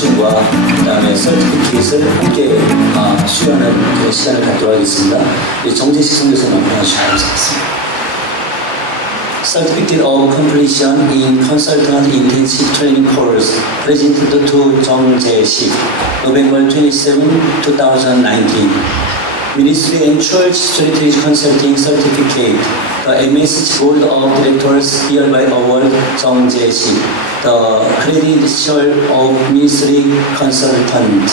인증과 그다음에 서티피케이트를 함께 수료하는 그 시간을 갖도록 하겠습니다. 정재식 선교사님 나와주시면 감사하겠습니다. Certificate of Completion in Consultant Intensive Training Course presented to Jung Jae-sik, November 27, 2019. Ministry and Church Strategic Consulting Certificate. The MSH Board of Directors hereby award Jung Jae-sik the credential of Ministry Consultant.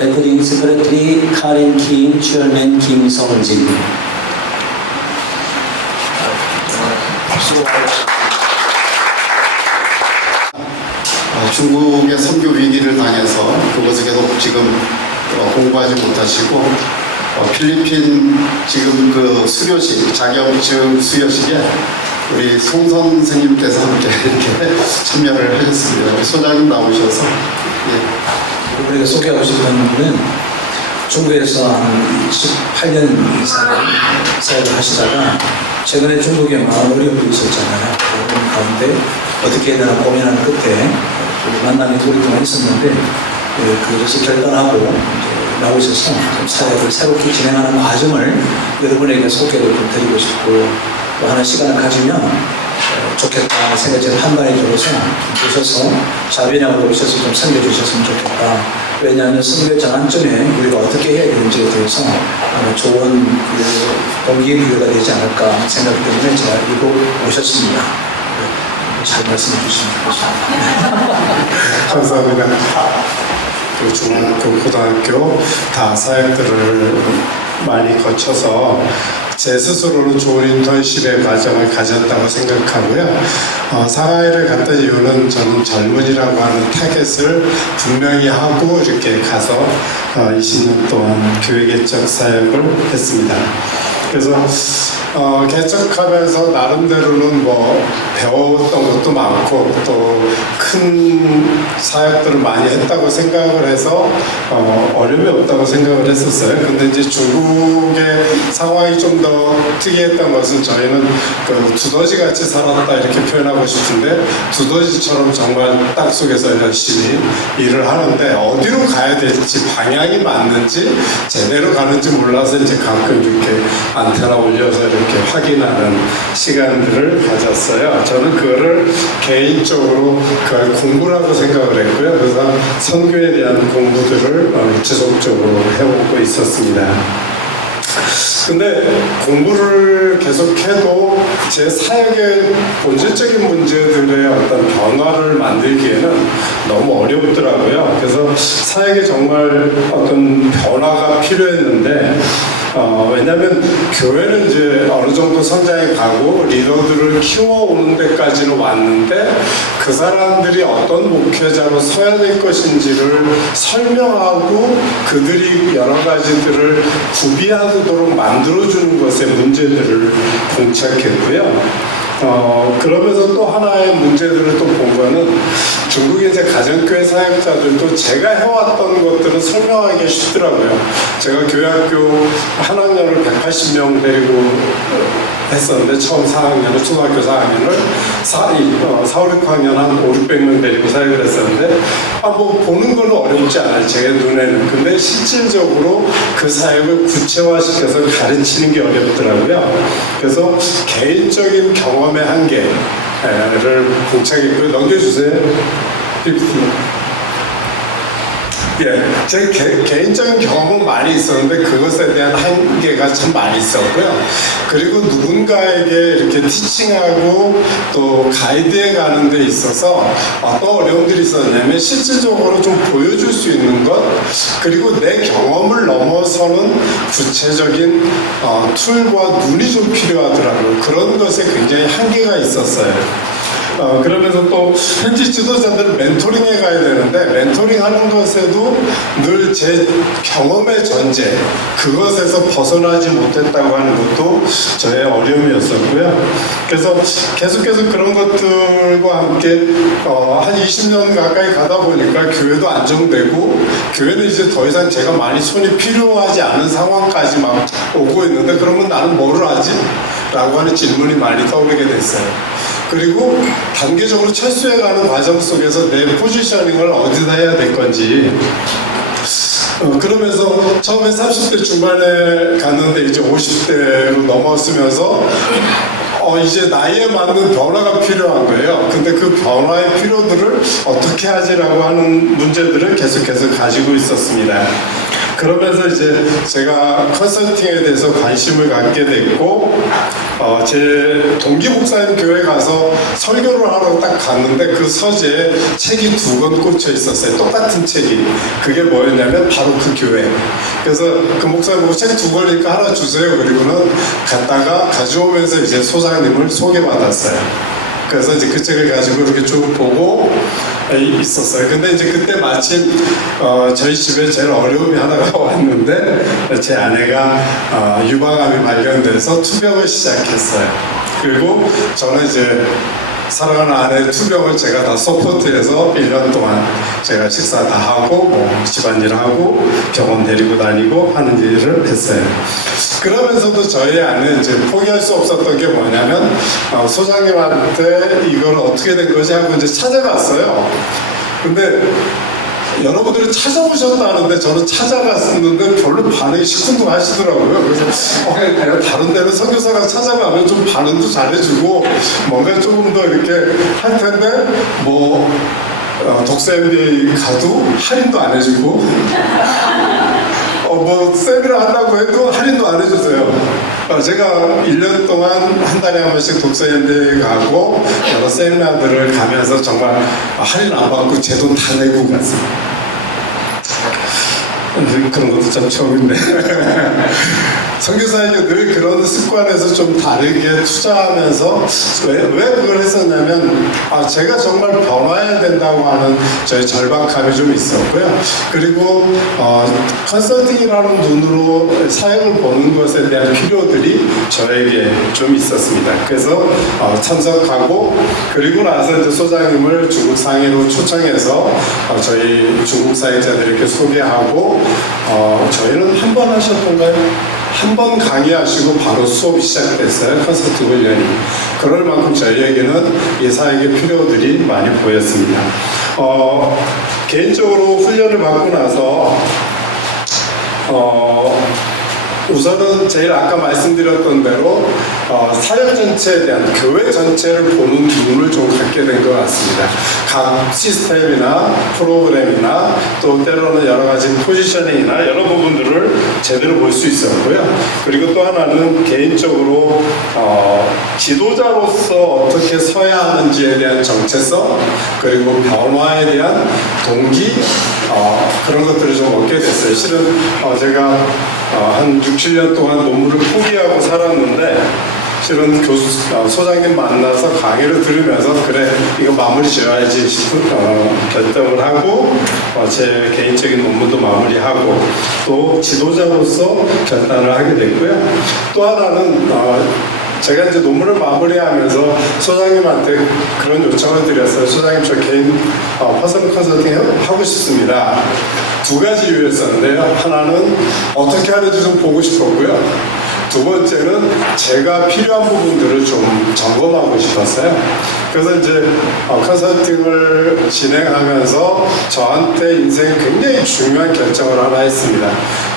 Recording Secretary Karen Kim, Chairman Kim Song-jin. 중국의 선교 위기를 당해서 그곳에 계속 지금 공부하지 못하시고 필리핀 지금 그 수료식 자격증 수여식에 우리 송 선생님께서 함께 이렇게 참여를 하셨습니다. 우리 소장님 나오셔서 우리가 소개하고 싶은 분은 중국에서 한 18년 이상 사역을 하시다가 최근에 중국에 많은 어려움이 있었잖아요. 어려움 가운데 어떻게 해야 되나 고민하는 끝에 만남이 둘이 동안 있었는데 그것을 결단하고 나오셔서 사역을 새롭게 진행하는 과정을 여러분에게 소개를 좀 드리고 싶고 또 하나 시간을 가지면 좋겠다 생각이 제가 판단이 들어서 오셔서 자변형으로 오셔서 좀 섬겨주셨으면 좋겠다. 왜냐하면 선교 전환점에 우리가 어떻게 해야 되는지에 대해서 아마 좋은 동기부여가 되지 않을까 생각하기 때문에 제가 이곳 오셨습니다. 잘 말씀해 주시면 좋겠습니다. 감사합니다. 그 중학교, 고등학교 다 사역들을 많이 거쳐서 제 스스로는 좋은 인턴십의 과정을 가졌다고 생각하고요. 상하이를 갔던 이유는 저는 젊은이라고 하는 타겟을 분명히 하고 이렇게 가서 20년 동안 교회 개척 사역을 했습니다. 그래서 개척하면서 나름대로는 뭐 배웠던 것도 많고 또 큰 사역들을 많이 했다고 생각을 해서 어려움이 없다고 생각을 했었어요. 근데 이제 중국의 상황이 좀 더 특이했던 것은 저희는 그 두더지 같이 살았다 이렇게 표현하고 싶은데 두더지처럼 정말 땅 속에서 열심히 일을 하는데 어디로 가야 될지 방향이 맞는지 제대로 가는지 몰라서 이제 가끔 이렇게 안테나 올려서 이렇게 확인하는 시간들을 가졌어요. 저는 그거를 개인적으로 그걸 공부라고 생각을 했고요. 그래서 선교에 대한 공부들을 지속적으로 해오고 있었습니다. 근데 공부를 계속해도 제 사역의 본질적인 문제들의 어떤 변화를 만들기에는 너무 어렵더라고요. 그래서 사역에 정말 어떤 변화가 필요했는데 왜냐하면 교회는 이제 어느 정도 성장해 가고 리더들을 키워오는 데까지는 왔는데 그 사람들이 어떤 목회자로 서야 될 것인지를 설명하고 그들이 여러 가지들을 구비하도록 만들어주는 것에 문제들을 봉착했고요. 그러면서 또 하나의 문제들을 또 본 거는 중국의 이제 가정교회 사역자들도 제가 해왔던 것들은 설명하기 쉽더라고요. 제가 교회학교 한 학년을 180명 데리고 했었는데 처음 4학년을 초등학교 4학년을 4, 5, 6학년 한 5, 600명 데리고 사역을 했었는데 뭐 보는 건 어렵지 않아요. 제 눈에는. 근데 실질적으로 그 사역을 구체화시켜서 가르치는 게 어렵더라고요. 그래서 개인적인 경험의 한계를 봉착했고요. 넘겨주세요. 제 개인적인 경험은 많이 있었는데 그것에 대한 한계가 참 많이 있었고요. 그리고 누군가에게 이렇게 티칭하고 또 가이드해 가는 데 있어서 어떤 어려움들이 있었냐면 실질적으로 좀 보여줄 수 있는 것 그리고 내 경험을 넘어서는 구체적인 툴과 눈이 좀 필요하더라고요. 그런 것에 굉장히 한계가 있었어요. 그러면서 또 현지 지도자들을 멘토링해 가야 되는데 멘토링 하는 것에도 늘 제 경험의 전제 그것에서 벗어나지 못했다고 하는 것도 저의 어려움이었었고요. 그래서 계속해서 그런 것들과 함께 한 20년 가까이 가다 보니까 교회도 안정되고 교회는 이제 더 이상 제가 많이 손이 필요하지 않은 상황까지 막 오고 있는데 그러면 나는 뭐를 하지? 라고 하는 질문이 많이 떠오르게 됐어요. 그리고 단계적으로 철수해가는 과정 속에서 내 포지셔닝을 어디다 해야 될 건지 그러면서 처음에 30대 중반에 갔는데 이제 50대로 넘어서면서 이제 나이에 맞는 변화가 필요한 거예요. 근데 그 변화의 필요들을 어떻게 하지라고 하는 문제들을 계속해서 가지고 있었습니다. 그러면서 이제 제가 컨설팅에 대해서 관심을 갖게 됐고 제 동기 목사님 교회 가서 설교를 하러 딱 갔는데 그 서재에 책이 2권 꽂혀 있었어요. 똑같은 책이. 그게 뭐였냐면 바로 그 교회. 그래서 그 목사님 보고 책 2권이니까 하나 주세요. 그리고는 갔다가 가져오면서 이제 소장님을 소개받았어요. 그래서 이제 그 책을 가지고 이렇게 쭉 보고 있었어요. 근데 이제 그때 마침 저희 집에 제일 어려움이 하나가 왔는데 제 아내가 유방암이 발견돼서 투병을 시작했어요. 그리고 저는 이제 사랑하는 아내의 투병을 제가 다 서포트해서 1년 동안 제가 식사 다 하고 뭐 집안일 하고 병원 데리고 다니고 하는 일을 했어요. 그러면서도 저희 아내는 이제 포기할 수 없었던 게 뭐냐면 소장님한테 이걸 어떻게 된 거지 하고 이제 찾아갔어요. 근데 여러분들이 찾아오셨다는데 저는 찾아갔었는데 별로 반응이 시큰둥하시더라고요. 그래서 내가 다른 데는 선교사가 찾아가면 좀 반응도 잘해주고 뭔가 조금 더 이렇게 할 텐데 뭐 독서 MBA 가도 할인도 안 해주고 뭐 세미나 한다고 해도 할인도 안 해주세요. 제가 1년 동안 한 달에 한 번씩 독서 MBA 가고 여러 세미나들을 가면서 정말 할인 안 받고 제 돈 다 내고 갔어요. 그런 것도 참 처음인데 선교사에게 늘 그런 습관에서 좀 다르게 투자하면서 왜 그걸 했었냐면 제가 정말 변화해야 된다고 하는 저의 절박함이 좀 있었고요. 그리고 컨설팅이라는 눈으로 사역을 보는 것에 대한 필요들이 저에게 좀 있었습니다. 그래서 참석하고 그리고 나서 이제 소장님을 중국 상해로 초청해서 저희 중국 사역자들에게 소개하고 저희는 한 번 하셨던가요? 한 번 강의하시고 바로 수업이 시작됐어요. 컨설팅 훈련이. 그럴 만큼 저희에게는 이 사역의 필요들이 많이 보였습니다. 개인적으로 훈련을 받고 나서 우선은 제일 아까 말씀드렸던 대로 사역 전체에 대한 교회 전체를 보는 눈을 좀 갖게 된 것 같습니다. 각 시스템이나 프로그램이나 또 때로는 여러 가지 포지셔닝이나 여러 부분들을 제대로 볼 수 있었고요. 그리고 또 하나는 개인적으로 지도자로서 어떻게 서야 하는지에 대한 정체성 그리고 변화에 대한 동기 그런 것들을 좀 얻게 됐어요. 실은 제가 한 6, 7년 동안 논문을 포기하고 살았는데 실은 소장님 만나서 강의를 들으면서 그래 이거 마무리 지어야지 싶은 결정을 하고 제 개인적인 논문도 마무리하고 또 지도자로서 결단을 하게 됐고요. 또 하나는 제가 이제 논문을 마무리하면서 소장님한테 그런 요청을 드렸어요. 소장님 저 개인 퍼스널 컨설팅 하고 싶습니다. 2가지 이유였었는데요. 하나는 어떻게 하는지 좀 보고 싶었고요. 두 번째는 제가 필요한 부분들을 좀 점검하고 싶었어요. 그래서 이제 컨설팅을 진행하면서 저한테 인생에 굉장히 중요한 결정을 하나 했습니다.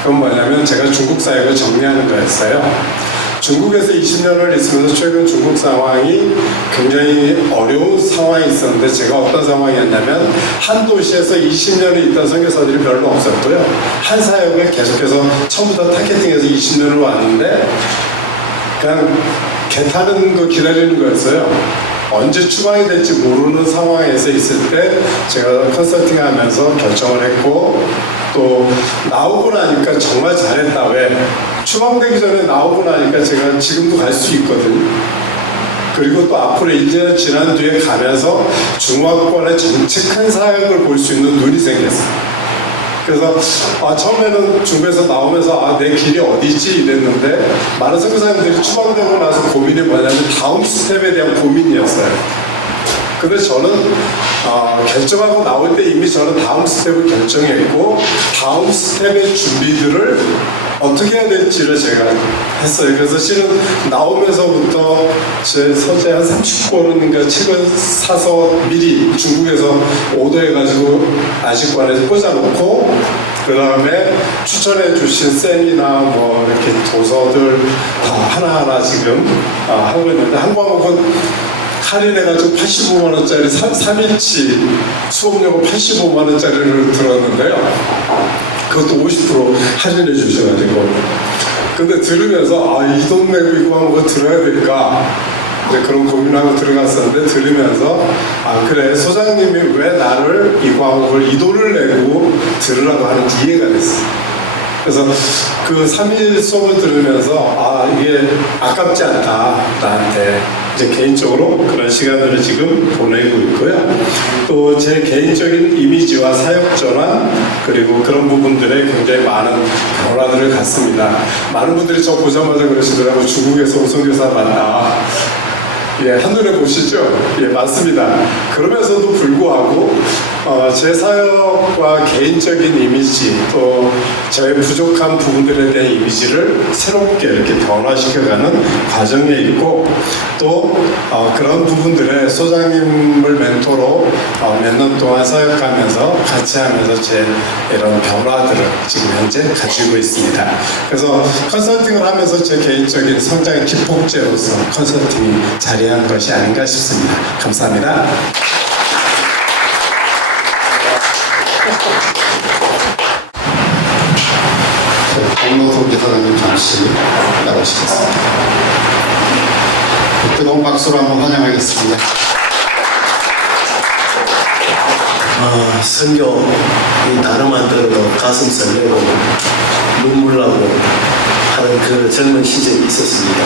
그건 뭐냐면 제가 중국 사역을 정리하는 거였어요. 중국에서 20년을 있으면서 최근 중국 상황이 굉장히 어려운 상황이 있었는데 제가 어떤 상황이었냐면 한 도시에서 20년을 있던 선교사들이 별로 없었고요. 한 사역을 계속해서 처음부터 타겟팅해서 20년을 왔는데 그냥 개 타는 거 기다리는 거였어요. 언제 추방이 될지 모르는 상황에서 있을 때 제가 컨설팅 하면서 결정을 했고 또 나오고 나니까 정말 잘했다. 왜? 추방되기 전에 나오고 나니까 제가 지금도 갈 수 있거든요. 그리고 또 앞으로 1년 지난 뒤에 가면서 중화권의 전체 큰 사역을 볼 수 있는 눈이 생겼어요. 그래서 처음에는 중국에서 나오면서 내 길이 어디지 이랬는데 많은 선교사님들이 추방되고 나서 고민이 뭐냐면 다음 스텝에 대한 고민이었어요. 근데 저는 결정하고 나올 때 이미 저는 다음 스텝을 결정했고 다음 스텝의 준비들을 어떻게 해야 될지를 제가 했어요. 그래서 실은 나오면서부터 제 서재 한 30권인가 책을 사서 미리 중국에서 오더해가지고 안식관에 꽂아놓고 그 다음에 추천해 주신 쌤이나 뭐 이렇게 도서들 다 하나하나 지금 하고 있는데 한 과목은 할인해가지고 85만 원짜리 3일치 수업료가 85만 원짜리를 들었는데요. 그것도 50% 할인해 주셔가지고 근데 들으면서 이 돈 내고 이거 한 거 들어야 될까 이제 그런 고민하고 들어갔었는데 들으면서 그래 소장님이 왜 나를 이 과목을 이 돈을 내고 들으라고 하는지 이해가 됐어요. 그래서 그 3일 수업을 들으면서 이게 아깝지 않다 나한테 이제 개인적으로 그런 시간들을 지금 보내고 있고요. 또 제 개인적인 이미지와 사역 전환 그리고 그런 부분들에 굉장히 많은 변화들을 갖습니다. 많은 분들이 저 보자마자 그러시더라고요. 중국에서 온 선교사 맞다. 예, 한눈에 보시죠? 예, 맞습니다. 그러면서도 불구하고 제 사역과 개인적인 이미지 또 저의 부족한 부분들에 대한 이미지를 새롭게 이렇게 변화시켜가는 과정에 있고 또 그런 부분들에 소장님을 멘토로 몇 년 동안 사역하면서 같이 하면서 제 이런 변화들을 지금 현재 가지고 있습니다. 그래서 컨설팅을 하면서 제 개인적인 성장의 기폭제로서 컨설팅이 자리한 것이 아닌가 싶습니다. 감사합니다. 박노석 기사장님 잠시 나오시겠습니다. 뜨거운 박수로 한번 환영하겠습니다. 선교 이 단어만 들어도 가슴 설레고 눈물 나고 하는 그 젊은 시절이 있었습니다.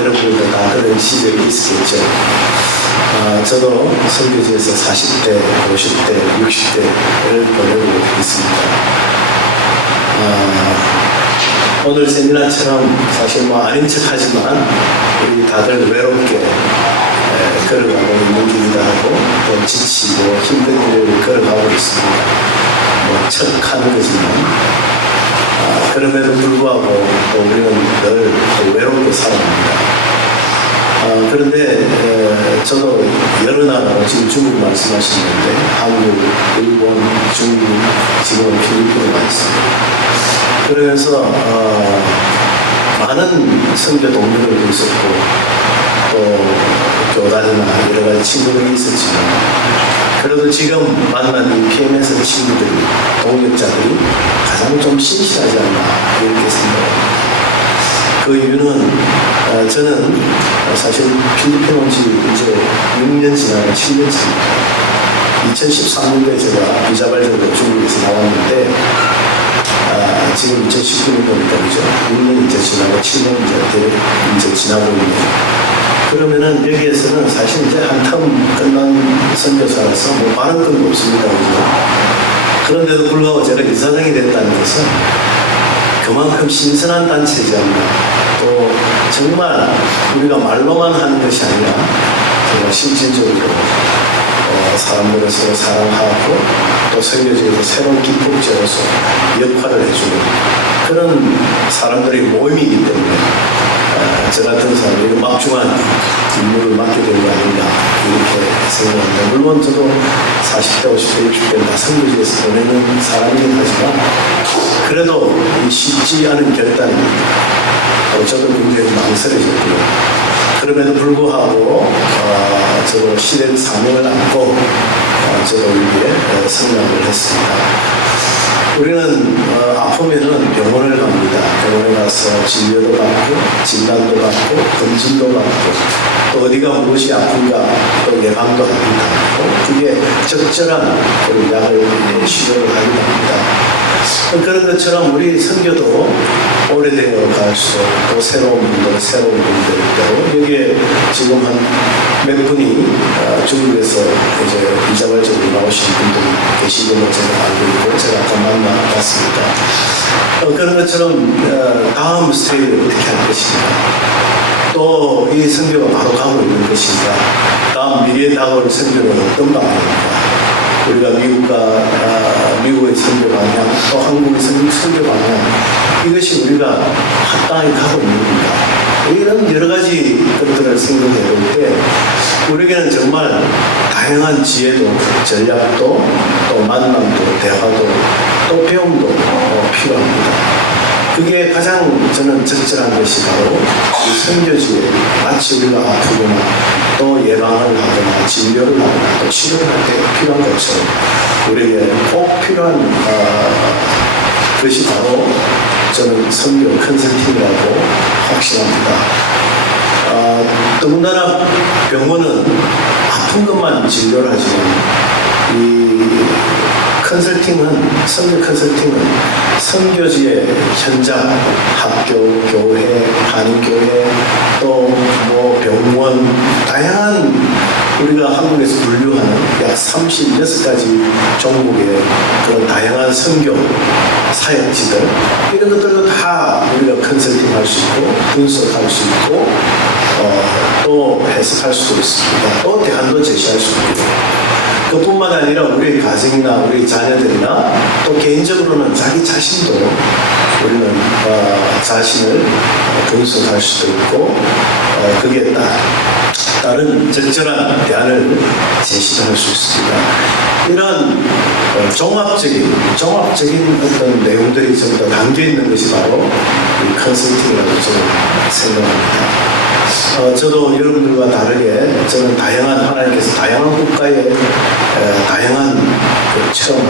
여러분들도 다 그런 시절이 있었겠죠. 저도 선교지에서 40대, 50대, 60대를 보내고 있습니다. 오늘 세미나처럼 사실 뭐 아닌 척하지만 우리 다들 외롭게 걸어가고 있는 길이다 하고 또 지치고 힘든 길을 걸어가고 있습니다. 뭐 척하는 거지만 그럼에도 불구하고 또 우리는 늘 외롭게 살아갑니다. 그런데 저도 여러 나라 지금 중국 말씀하시는데 한국, 일본, 중국, 지금 필리핀에 있습니다. 그래서 많은 선교 동료들도 있었고 또 교단이나 여러 가지 친구들이 있었지만 그래도 지금 만난 이 PMS 친구들이 동역자들이 가장 좀 신실하지 않나 이렇게 생각합니다. 그 이유는 저는 사실 필리핀 온 지 이제 6년 지나고 7년 차입니다. 2013년도에 제가 비자 발전으로 중국에서 나왔는데 지금 2019년도니까 그죠? 6년 이제 지나고 7년 이제 지나고 있네요. 그러면은 여기에서는 사실 이제 한텀 끝난 선교사라서 뭐 많은 건 없습니다. 그죠? 그런데도 불구하고 제가 이사장이 됐다는 것은 그만큼 신선한 단체이지 않나. 또 정말 우리가 말로만 하는 것이 아니라 정말 실질적으로 사람들을 서로 사랑하고 또 선교지에서 새로운 기폭제로서 역할을 해주는 그런 사람들의 모임이기 때문에 저 같은 사람이 막중한 임무를 맡게 된 거 아닌가 이렇게 생각합니다. 물론 저도 40대, 50대, 60대 다 선교지에서 보내는 사람이긴 하지만 그래도 쉽지 않은 결단입니다. 저도 굉장히 망설여졌고요. 그럼에도 불구하고 저도 시대의 사명을 안고 저도 여기에 성장을 했습니다. 우리는 아프면은 병원을 갑니다. 병원에 가서 진료도 받고 진단도 받고 검진도 받고 또 어디가 무엇이 아픈가 또 예방도 합니다. 그게 적절한 그 약을 치료를 하기도 합니다. 그런 것처럼 우리 선교도 오래되어 갈수록 또 새로운 분들, 새로운 분들, 여기에 지금 한 몇 분이 중국에서 이제 비자발적으로 나오신 분들이 계신 걸로 제가 알고 있고, 제가 아까 만나봤습니다. 그런 것처럼 다음 스테이지를 어떻게 할 것인가, 또 이 선교가 바로 가고 있는 것인가, 다음 미래에 다가올 선교는 어떤 방향인가, 우리가 미국의 선교 방향, 또 한국의 선교 방향, 이것이 우리가 합당하게 가고 있는 건가? 이런 여러 가지 것들을 생각해 볼 때 우리에게는 정말 다양한 지혜도 전략도 또 만남도 대화도 또 배움도 필요합니다. 그게 가장 저는 적절한 것이 바로 이 선교지에 마치 우리가 아프거나 또 예방을 하거나 진료를 하거나 또 치료를 할 때 필요한 것처럼 우리에게 꼭 필요한 것이 바로 저는 선교 컨설팅이라고 확신합니다. 더군다나 병원은 아픈 것만 진료를 하지만 이 선교 컨설팅은 선교지의 현장, 학교, 교회, 한인교회, 또 뭐 병원, 다양한 우리가 한국에서 분류하는 약 36가지 종목의 그런 다양한 선교 사역지들 이런 것들도 다 우리가 컨설팅할 수 있고 분석할 수 있고 또 해석할 수도 있습니다. 또 대안도 제시할 수 있고 그뿐만 아니라 우리 가정이나 우리 자녀들이나 또 개인적으로는 자기 자신도 우리는 자신을 분석할 수도 있고 거기에 따른 적절한 대안을 제시도 할 수 있습니다. 이런 종합적인 어떤 내용들이 전부 다 담겨 있는 것이 바로 이 컨설팅이라고 저는 생각합니다. 저도 여러분들과 다르게 저는 하나님께서 다양한 국가에 다양한 체험을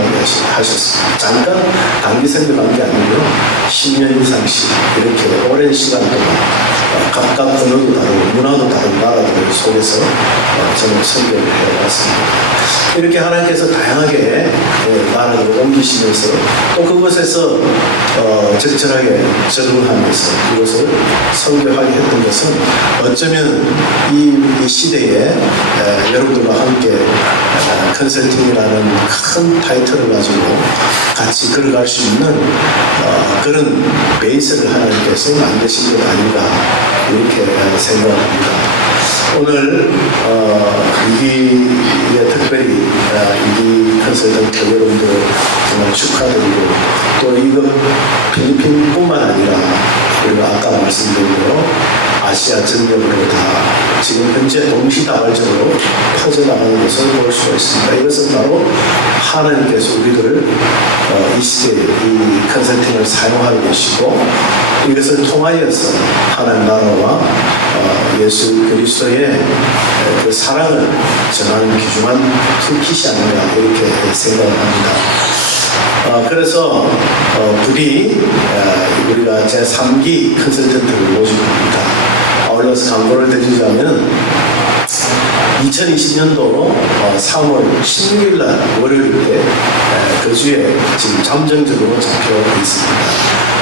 하셨습니다. 잠깐 단기 선교한 게 아니고요. 10년 이상씩 이렇게 오랜 시간 동안 각각 언어도 다르고 문화도 다른 나라들 속에서 저는 선교를 해왔습니다. 이렇게 하나님께서 다양하게 나라를 옮기시면서 또 그것에서 적절하게 적응하면서 그것을 선교하게 했던 것은 어쩌면 이 시대에 여러분들과 함께 컨설팅이라는 큰 타이틀을 가지고 같이 걸어갈 수 있는 그런 베이스를 하나님께서 만드신 것 아닌가 이렇게 생각합니다. 오늘 이기에 특별히 이기 컨설턴트 여러분들 정말 축하드리고 또 이거 필리핀뿐만 아니라 우리가 아까 말씀드린 대로 아시아 전역으로 다 지금 현재 동시다발적으로 퍼져나가는 것을 볼 수가 있습니다. 이것은 바로 하나님께서 우리들을 이 시대에 이 컨설팅을 사용하게 되시고 이것을 통하여서 하나님 나라와 예수 그리스도의 그 사랑을 전하는 귀중한 툴킷이 아닌가 이렇게 생각을 합니다. 그래서 부디 우리가 제3기 컨설턴트를 모집을 합니다. 아울러서 광고를 드리자면 2020년도 3월 16일 날 월요일 때 그 주에 지금 잠정적으로 잡혀 있습니다.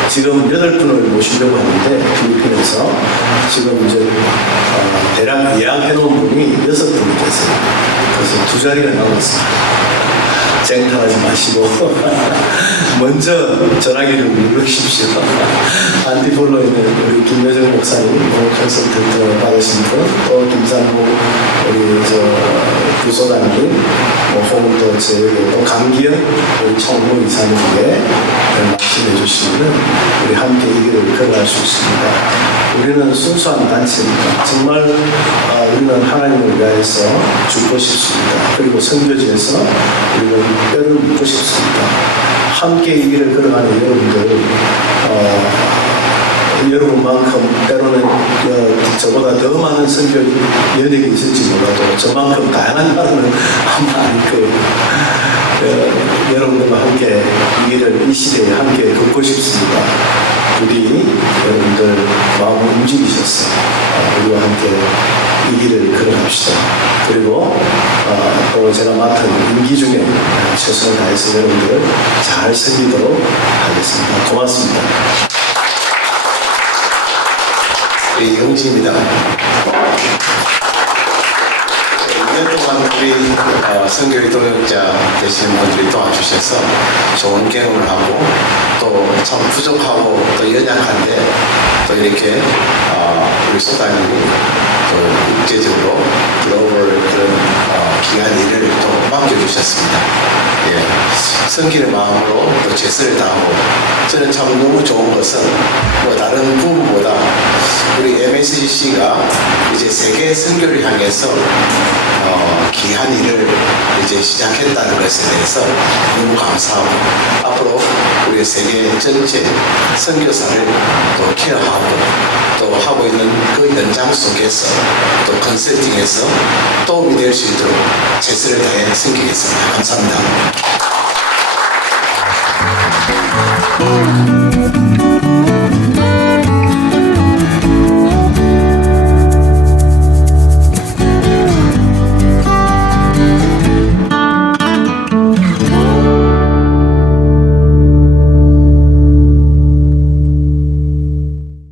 지금 8분을 모시려고 하는데 필리핀에서 지금 이제 대략 예약해 놓은 분이 6분이 계세요. 그래서 2자리가 남았습니다. 쟁탈하지 마시고 먼저 전화기를 누르십시오. 안티폴로에 있는 우리 김여정 목사님, 컨설턴트 받으신 분, 또 김상국 우리 부소장님, 혹은 또 또 강기영 우리 총무 이사님에게 말씀해 주시면 우리 함께 이 길을 걸어갈 수 있습니다. 우리는 순수한 단체입니다. 정말 우리는 하나님을 위하여서 죽고 싶습니다. 그리고 선교지에서 우리는 뼈를 묻고 싶습니다. 함께 이 길을 걸어가는 여러분들 여러분만큼 때로는 저보다 더 많은 선교 연예인이 있을지 몰라도 저만큼 다양한 나라는 아마 아닐 거예요. 여러분들과 함께 이 길을 이 시대에 함께 걷고 싶습니다. 부디 여러분들 마음을 움직이셔서 우리와 함께 이 길을 걸어갑시다. 그리고 또 제가 맡은 임기 중에 최선을 다해서 여러분들을 잘 섬기도록 하겠습니다. 고맙습니다. 우리 영지입니다. 2년 동안 우리 선교의 동역자 되시는 분들이 도와주셔서 좋은 경험을 하고 또 참 부족하고 또 연약한데 또 이렇게 우리 소장님이 또 국제적으로 글로벌 그런 귀한 일을 또 맡겨주셨습니다. 예, 섬기는 마음으로 또 제스를 다하고 저는 참 너무 좋은 것은 뭐 다른 부부보다 우리 MSCC가 이제 세계 선교를 향해서 귀한 일을 이제 시작했다는 것에 대해서 너무 감사하고 앞으로 우리 세계 전체 선교사를 또 케어하고 또 하고 있는 그 연장 속에서 또 컨설팅에서 도움이 될 수 있도록 최선을 다해 섬기겠습니다. 감사합니다.